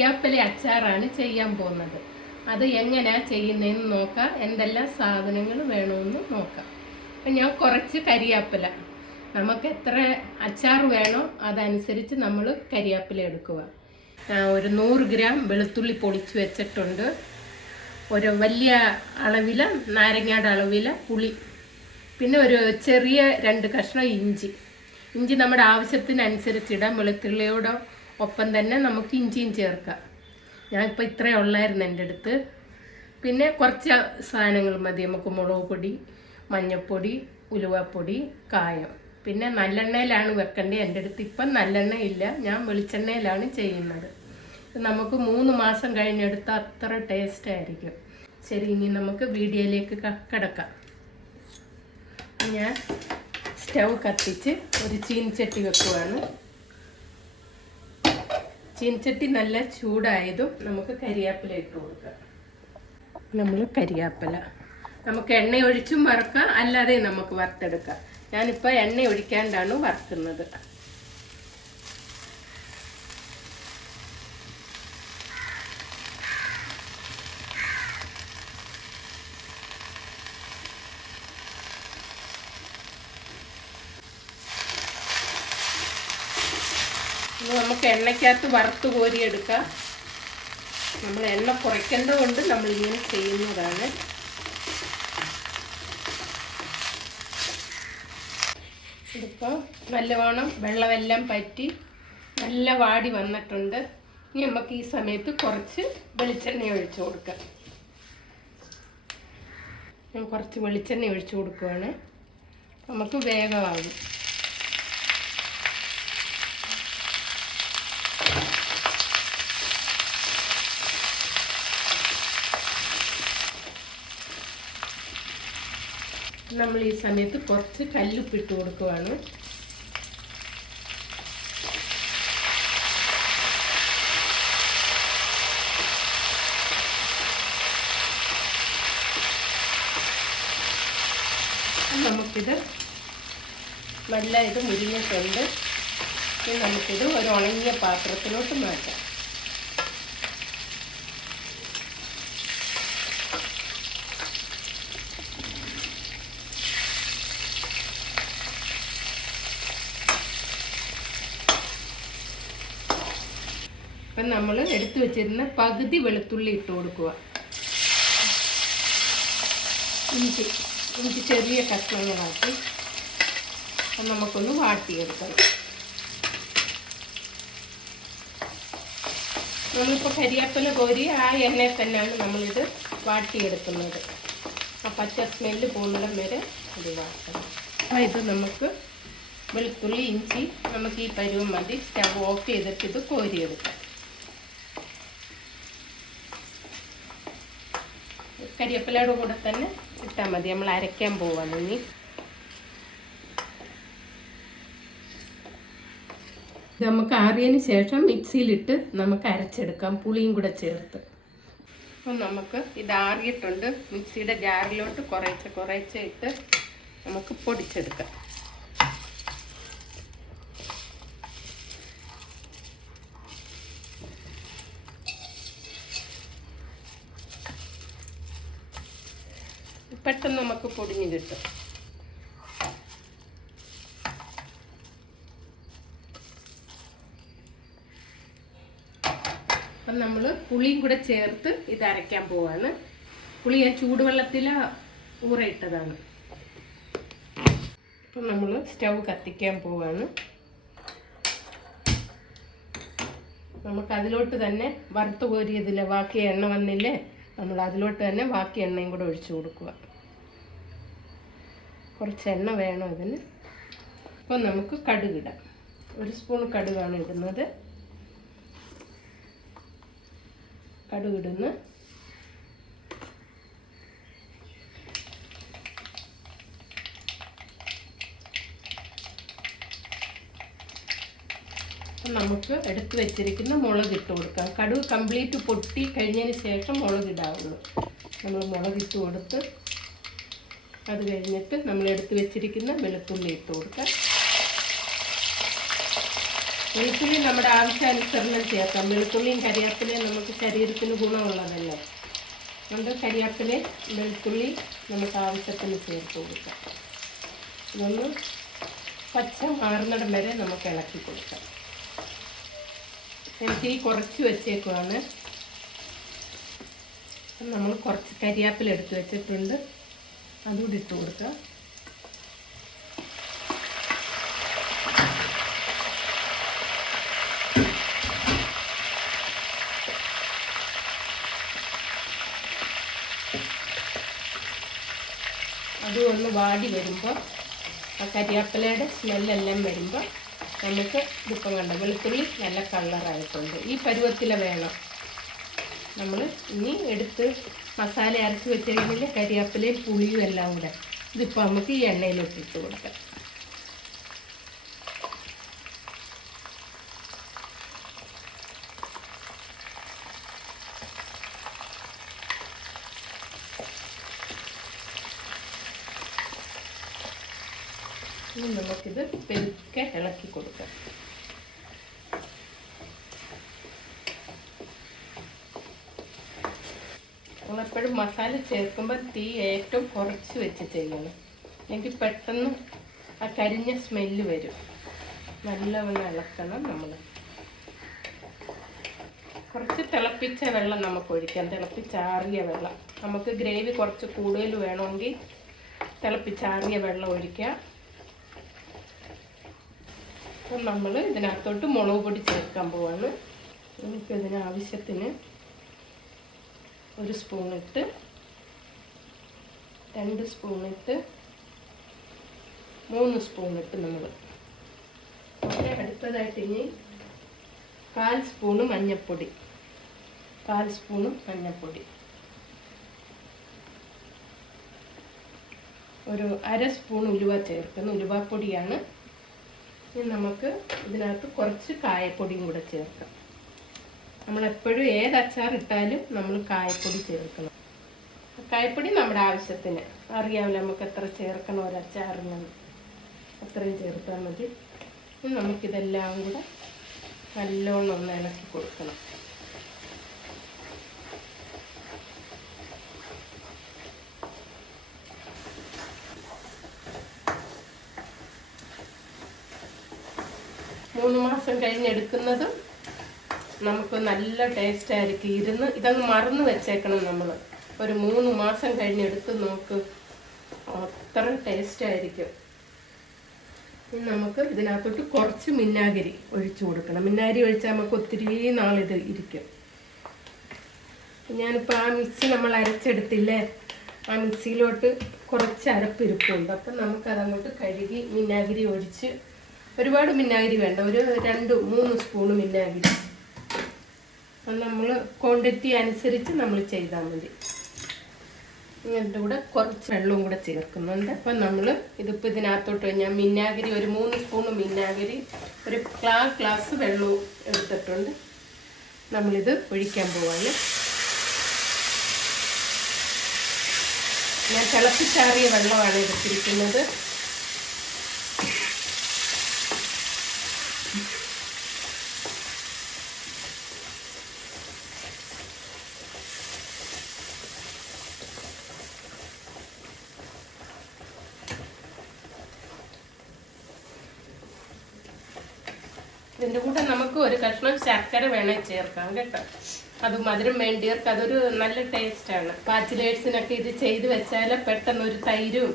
കരിവേപ്പില അച്ചാറാണ് ചെയ്യാൻ പോകുന്നത്. അത് എങ്ങനെയാണ് ചെയ്യുന്നതെന്ന് നോക്കാം. എന്തെല്ലാം സാധനങ്ങൾ വേണമെന്ന് നോക്കാം. അപ്പം ഞാൻ കുറച്ച് കരിവേപ്പില, നമുക്ക് എത്ര അച്ചാർ വേണോ അതനുസരിച്ച് നമ്മൾ കരിവേപ്പില എടുക്കുക. ഒരു 100 ഗ്രാം വെളുത്തുള്ളി പൊടിച്ച് വെച്ചിട്ടുണ്ട്. ഒരു വലിയ അളവിൽ നാരങ്ങയുടെ അളവിൽ പുളി, പിന്നെ ഒരു ചെറിയ 2 കഷ്ണം ഇഞ്ചി നമ്മുടെ ആവശ്യത്തിനനുസരിച്ചിടാം. വെളുത്തുള്ളിയോട് ഒപ്പം തന്നെ നമുക്ക് ഇഞ്ചിയും ചേർക്കാം. ഞാനിപ്പോൾ ഇത്രയും ഉള്ളായിരുന്നു എൻ്റെ അടുത്ത്. പിന്നെ കുറച്ച് സാധനങ്ങൾ മതി നമുക്ക്. മുളക് പൊടി, മഞ്ഞൾപ്പൊടി, ഉലുവപ്പൊടി, കായം. പിന്നെ നല്ലെണ്ണയിലാണ് വെക്കേണ്ടത്. എൻ്റെ അടുത്ത് ഇപ്പം നല്ലെണ്ണ ഇല്ല, ഞാൻ വെളിച്ചെണ്ണയിലാണ് ചെയ്യുന്നത്. നമുക്ക് 3 മാസം കഴിഞ്ഞെടുത്താൽ അത്ര ടേസ്റ്റ് ആയിരിക്കും. ശരി, ഇനി നമുക്ക് വീഡിയോയിലേക്ക് കിടക്കാം. ഞാൻ സ്റ്റൗ കത്തിച്ച് ഒരു ചീനിച്ചട്ടി വെക്കുവാണ്. ചീനിച്ചട്ടി നല്ല ചൂടായതും നമുക്ക് കരിവേപ്പില ഇട്ട് കൊടുക്കാം. നമ്മൾ കരിവേപ്പില നമുക്ക് എണ്ണ ഒഴിച്ചും വറുക്കാം, അല്ലാതെ നമുക്ക് വറുത്തെടുക്കാം. ഞാനിപ്പോൾ എണ്ണ ഒഴിക്കാണ്ടാണ് വറുക്കുന്നത്. നമുക്ക് എണ്ണയ്ക്കകത്ത് വറുത്ത് കോരിയെടുക്കാം. നമ്മൾ എണ്ണ കുറയ്ക്കേണ്ടതുകൊണ്ട് നമ്മളിങ്ങനെ ചെയ്യുന്നതാണ്. ഇതിപ്പോൾ നല്ലവണ്ണം വെള്ളമെല്ലാം പറ്റി നല്ല വാടി വന്നിട്ടുണ്ട്. ഇനി നമുക്ക് ഈ സമയത്ത് കുറച്ച് വെളിച്ചെണ്ണ ഒഴിച്ചു കൊടുക്കാം. ഞാൻ കുറച്ച് വെളിച്ചെണ്ണ ഒഴിച്ചു കൊടുക്കുവാണ്. നമുക്ക് വേഗമാകും. നമ്മൾ ഈ സമയത്ത് കുറച്ച് കല്ലുപ്പിട്ട് കൊടുക്കുവാണ്. നമുക്കിത് നല്ല മുരിഞ്ഞിട്ടുണ്ട്. ഇനി നമുക്കിത് ഒരു ഉണങ്ങിയ പാത്രത്തിലോട്ട് മാറ്റാം. അപ്പം നമ്മൾ എടുത്തു വെച്ചിരുന്ന പകുതി വെളുത്തുള്ളി ഇട്ട് കൊടുക്കുക. ഇഞ്ചി ചെറിയ കഷ്ണങ്ങളാക്കി നമുക്കൊന്ന് വാട്ടിയെടുക്കണം. നമ്മളിപ്പോൾ കരിവേപ്പില കോരി ആ എണ്ണയിൽ തന്നെയാണ് നമ്മളിത് വാട്ടിയെടുക്കുന്നത്. ആ പച്ച സ്മെല്ല് പോകുന്നിടം വരെ ഇത് വാട്ടണം. അപ്പോൾ ഇത് നമുക്ക് വെളുത്തുള്ളി ഇഞ്ചി നമുക്ക് ഈ പരുവം മതി. സ്റ്റവ് ഓഫ് ചെയ്തിട്ട് ഇത് കോരിയെടുക്കാം. കരിവേപ്പിലയുടെ കൂടെ തന്നെ ഇട്ടാൽ മതി. നമ്മൾ അരയ്ക്കാൻ പോവാണ് ഇനി. നമുക്ക് ആറിയതിന് ശേഷം മിക്സിയിലിട്ട് നമുക്ക് അരച്ചെടുക്കാം, പുളിയും കൂടെ ചേർത്ത്. അപ്പം നമുക്ക് ഇത് ആറിയിട്ടുണ്ട്. മിക്സിയുടെ ജാറിലോട്ട് കുറേശ്ശെ ഇട്ട് നമുക്ക് പൊടിച്ചെടുക്കാം. പെട്ടെന്ന് നമുക്ക് പൊടിഞ്ഞ് കിട്ടും. അപ്പം നമ്മൾ പുളിയും കൂടെ ചേർത്ത് ഇത് അരയ്ക്കാൻ പോവാണ്. പുളി ഞാൻ ചൂടുവെള്ളത്തിൽ ഊറയിട്ടതാണ്. അപ്പം നമ്മൾ സ്റ്റൗ കത്തിക്കാൻ പോവാണ്. നമുക്ക് അതിലോട്ട് തന്നെ വറുത്ത് കോരിയതില്ല ബാക്കി എണ്ണ വന്നില്ലേ, നമ്മൾ അതിലോട്ട് തന്നെ ബാക്കി എണ്ണയും കൂടെ ഒഴിച്ചു കൊടുക്കുക. കുറച്ച് എണ്ണ വേണം ഇതിന്. അപ്പോൾ നമുക്ക് കടുകിടാം. 1 സ്പൂൺ കടുകാണ് ഇടുന്നത്. കടുകിടുന്നു. നമുക്ക് എടുത്തു വെച്ചിരിക്കുന്ന മുളക് ഇട്ട് കൊടുക്കാം. കടുക് കംപ്ലീറ്റ് പൊട്ടി കഴിഞ്ഞതിന് ശേഷം മുളകിടാവുള്ളൂ. നമ്മൾ മുളകിട്ട് കൊടുത്ത് അത് കഴിഞ്ഞിട്ട് നമ്മൾ എടുത്തു വെച്ചിരിക്കുന്ന വെളുത്തുള്ളി ഇട്ട് കൊടുക്കാം. വെളുത്തുള്ളി നമ്മുടെ ആവശ്യാനുസരണം ചേർക്കാം. വെളുത്തുള്ളിയും കരിവേപ്പിലയും നമുക്ക് ശരീരത്തിന് ഗുണമുള്ളതല്ലേ. അതുകൊണ്ട് കരിവേപ്പിലയും വെളുത്തുള്ളി നമുക്ക് ആവശ്യത്തിന് ചേർത്ത് കൊടുക്കാം. ഇതൊന്ന് പച്ച മാറുന്നിടം വരെ നമുക്ക് ഇളക്കി കൊടുക്കാം. ഞാൻ തീ കുറച്ച് വെച്ചേക്കുവാണ്. നമ്മൾ കുറച്ച് കരിവേപ്പില എടുത്ത് വെച്ചിട്ടുണ്ട്, അതുകൂടി ഇട്ട് കൊടുക്കാം. അത് ഒന്ന് വാടി വരുമ്പോൾ ആ കരിവേപ്പിലയുടെ സ്മെല്ലെല്ലാം വരുമ്പോൾ നമുക്ക് ഇതിപ്പം കണ്ട വെളുത്തുള്ളി നല്ല കളറായിട്ടുണ്ട്. ഈ പരുവത്തിൽ വേണം നമ്മൾ ഇനി എടുത്ത് മസാല അരച്ച് വെച്ച് കഴിഞ്ഞാൽ കരിവേപ്പിലയും പുളിയും എല്ലാം കൂടെ ഇതിപ്പോൾ നമുക്ക് ഈ എണ്ണയിലോട്ടിട്ട് കൊടുക്കാം. ഇനി നമുക്കിത് പെരുക്കെ ഇളക്കി കൊടുക്കാം. നമ്മളെപ്പോഴും മസാല ചേർക്കുമ്പോൾ തീ ഏറ്റവും കുറച്ച് വെച്ച് ചെയ്യണം. എനിക്ക് പെട്ടെന്ന് ആ കരിഞ്ഞ സ്മെല്ല് വരും. നല്ലവണ്ണം ഇളക്കണം. നമ്മൾ കുറച്ച് തിളപ്പിച്ച വെള്ളം നമുക്ക് ഒഴിക്കാം. തിളപ്പിച്ചാറിയ വെള്ളം. നമുക്ക് ഗ്രേവി കുറച്ച് കൂടുതൽ വേണമെങ്കിൽ തിളപ്പിച്ചാറിയ വെള്ളം ഒഴിക്കാം. അപ്പം നമ്മൾ ഇതിനകത്തോട്ട് മുളക് പൊടി ചേർക്കാൻ പോവാണ്. നമുക്ക് ഇതിനാവശ്യത്തിന് 1 സ്പൂണിട്ട് 2 സ്പൂണിട്ട് 3 സ്പൂണിട്ട് നമ്മൾ പിന്നെ അടുത്തതായിട്ട് ഇനി 1/4 സ്പൂണ് മഞ്ഞൾപ്പൊടി, 1/4 സ്പൂണ് മഞ്ഞൾപ്പൊടി, ഒരു 1/2 സ്പൂൺ ഉലുവ ചേർക്കുന്നു. ഉലുവാപ്പൊടിയാണ്. ഇനി നമുക്ക് ഇതിനകത്ത് കുറച്ച് കായപ്പൊടിയും കൂടെ ചേർക്കാം. നമ്മളെപ്പോഴും ഏത് അച്ചാർ ഇട്ടാലും നമ്മൾ കായപ്പൊടി ചേർക്കണം. കായപ്പൊടി നമ്മുടെ ആവശ്യത്തിന് അറിയാമല്ലോ നമുക്ക് എത്ര ചേർക്കണം ഒരു അച്ചാറിന്, അത്രയും ചേർത്താൽ മതി. ഇനി നമുക്കിതെല്ലാം കൂടെ നല്ലോണം ഒന്ന് ഇളക്കി കൊടുക്കണം. മൂന്ന് മാസം കഴിഞ്ഞെടുക്കുന്നതും നമുക്ക് നല്ല ടേസ്റ്റ് ആയിരിക്കും. ഇതങ്ങ് മറന്ന് വെച്ചേക്കണം. നമ്മൾ ഒരു 3 മാസം കഴിഞ്ഞെടുത്ത് നോക്ക്, അത്ര ടേസ്റ്റ് ആയിരിക്കും. ഇനി നമുക്ക് ഇതിനകത്തോട്ട് കുറച്ച് വിനാഗിരി ഒഴിച്ചു കൊടുക്കണം. വിനാഗിരി ഒഴിച്ചാൽ നമുക്ക് ഒത്തിരി നാളിത് ഇരിക്കും. ഞാനിപ്പോൾ ആ മിക്സി നമ്മൾ അരച്ചെടുത്തില്ലേ, ആ മിക്സിയിലോട്ട് കുറച്ച് അരപ്പിരിപ്പുണ്ട്. അപ്പം നമുക്കതങ്ങോട്ട് കഴുകി വിനാഗിരി ഒഴിച്ച്, ഒരുപാട് വിനാഗിരി വേണ്ട, ഒരു 2-3 സ്പൂൺ വിനാഗിരി. നമ്മൾ ക്വാണ്ടിറ്റി അനുസരിച്ച് നമ്മൾ ചെയ്താൽ മതി. ഇതിൻ്റെ കൂടെ കുറച്ച് വെള്ളവും കൂടെ ചേർക്കുന്നുണ്ട്. അപ്പം നമ്മൾ ഇതിപ്പോൾ ഇതിനകത്തോട്ട് ഞാൻ വിനാഗിരി ഒരു 3 സ്പൂൺ വിനാഗിരി, ഒരു ഗ്ലാസ് വെള്ളവും എടുത്തിട്ടുണ്ട്. നമ്മളിത് ഒഴിക്കാൻ പോവാണ്. ഞാൻ തിളപ്പിച്ചാറിയ വെള്ളമാണ് എടുത്തിരിക്കുന്നത്. ഇതിൻ്റെ കൂടെ നമുക്ക് ഒരു കഷ്ണം ശർക്കര വേണേൽ ചേർക്കാം കേട്ടോ. അത് മധുരം വേണ്ടിയവർക്ക് അതൊരു നല്ല ടേസ്റ്റാണ്. ബാച്ചിലേഴ്സിനൊക്കെ ഇത് ചെയ്ത് വെച്ചാൽ പെട്ടെന്ന് ഒരു തൈരും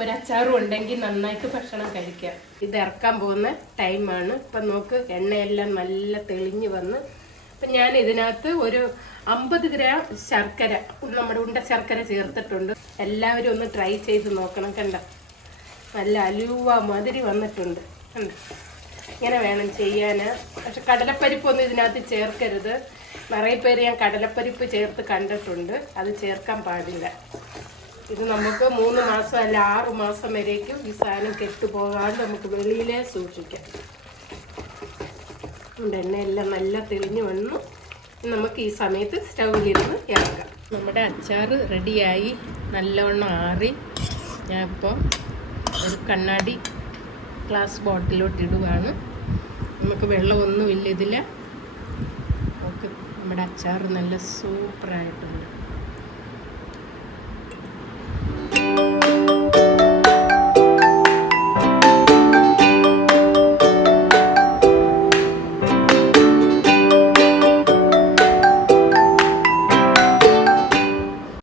ഒരു അച്ചാറും ഉണ്ടെങ്കിൽ നന്നായിട്ട് ഭക്ഷണം കഴിക്കാം. ഇത് ഇറക്കാൻ പോകുന്ന ടൈമാണ്. ഇപ്പം നോക്ക്, എണ്ണയെല്ലാം നല്ല തെളിഞ്ഞ് വന്ന്. അപ്പം ഞാൻ ഇതിനകത്ത് ഒരു 50 ഗ്രാം ശർക്കര, നമ്മുടെ ഉണ്ട ശർക്കര ചേർത്തിട്ടുണ്ട്. എല്ലാവരും ഒന്ന് ട്രൈ ചെയ്ത് നോക്കണം. കണ്ട നല്ല അലുവ മാതിരി വന്നിട്ടുണ്ട്. ഇങ്ങനെ വേണം ചെയ്യാൻ. പക്ഷെ കടലപ്പരിപ്പൊന്നും ഇതിനകത്ത് ചേർക്കരുത്. നിറയെ പേര് ഞാൻ കടലപ്പരിപ്പ് ചേർത്ത് കണ്ടിട്ടുണ്ട്, അത് ചേർക്കാൻ പാടില്ല. ഇത് നമുക്ക് 3 മാസം അല്ല 6 മാസം വരേക്കും ഈ സാധനം കെട്ടുപോകാണ്ട് നമുക്ക് വെളിയിലേ സൂക്ഷിക്കാം. എണ്ണയെല്ലാം നല്ല തെളിഞ്ഞ് വന്നു. നമുക്ക് ഈ സമയത്ത് സ്റ്റൗവിലിരുന്ന് ഇറക്കാം. നമ്മുടെ അച്ചാർ റെഡിയായി, നല്ലവണ്ണം ആറി. ഞാനിപ്പോൾ ഒരു കണ്ണാടി ഗ്ലാസ് ബോട്ടിലോട്ട് ഇടുകയാണ്. നമുക്ക് വെള്ളമൊന്നുമില്ല ഇതിൽ. ഓക്കെ, നമ്മുടെ അച്ചാർ നല്ല സൂപ്പറായിട്ടുണ്ട്.